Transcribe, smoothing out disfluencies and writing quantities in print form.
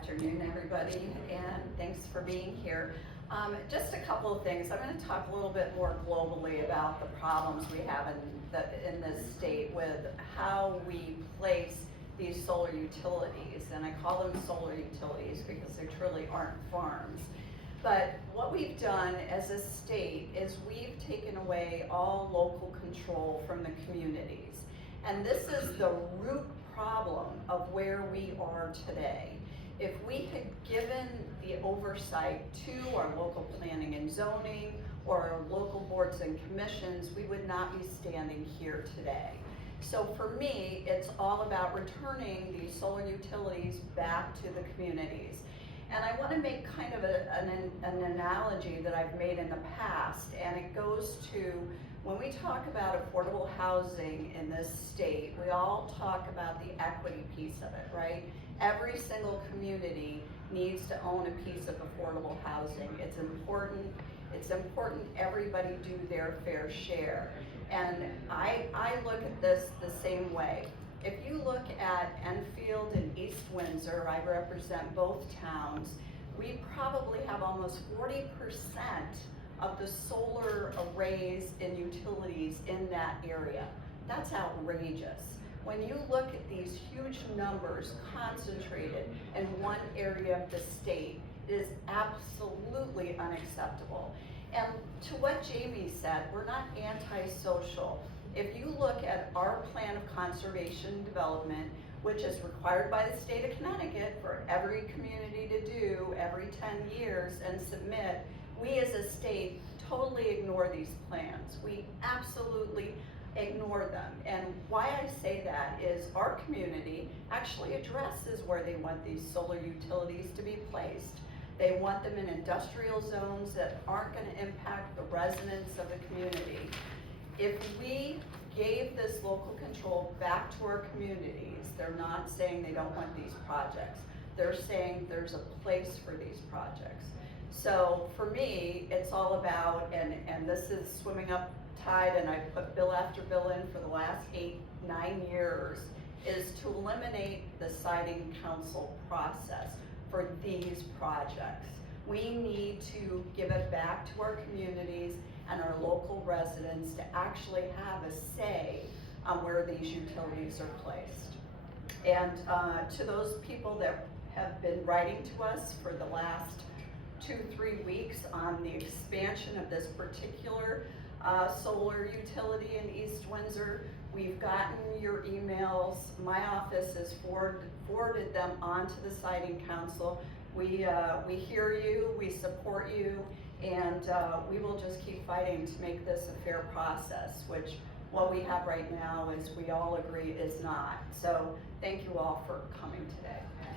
afternoon, everybody, and thanks for being here. Just a couple of things. I'm going to talk a little bit more globally about the problems we have in this state with how we place these solar utilities, and I call them solar utilities because they truly aren't farms. But what we've done as a state is we've taken away all local control from the communities. And this is the root problem of where we are today. If we had given the oversight to our local planning and zoning or our local boards and commissions, we would not be standing here today. So for me, it's all about returning these solar utilities back to the communities. And I want to make kind of an analogy that I've made in the past, and it goes to when we talk about affordable housing in this state, we all talk about the equity piece of it, right? Every single community needs to own a piece of affordable housing. It's important everybody do their fair share. And I look at this the same way. If you look at Enfield and East Windsor, I represent both towns, we probably have almost 40% of the solar arrays and utilities in that area. That's outrageous. When you look at these huge numbers concentrated in one area of the state, it is absolutely unacceptable. And to what Jamie said, we're not antisocial. If you look at our plan of conservation development, which is required by the state of Connecticut for every community to do every 10 years and submit, we as a state totally ignore these plans. We absolutely ignore them. And why I say that is our community actually addresses where they want these solar utilities to be placed. They want them in industrial zones that aren't going to impact the residents of the community. If we gave this local control back to our communities, they're not saying they don't want these projects. They're saying there's a place for these projects. So for me, it's all about, and this is swimming up tide, and I put bill after bill in for the last 8-9 years, is to eliminate the siting council process for these projects. We need to give it back to our communities and our local residents to actually have a say on where these utilities are placed. And to those people that have been writing to us for the last 2-3 weeks on the expansion of this particular solar utility in East Windsor, we've gotten your emails. My office has forwarded them onto the siting council. We hear you, we support you, and we will just keep fighting to make this a fair process, which what we have right now is we all agree is not. So thank you all for coming today.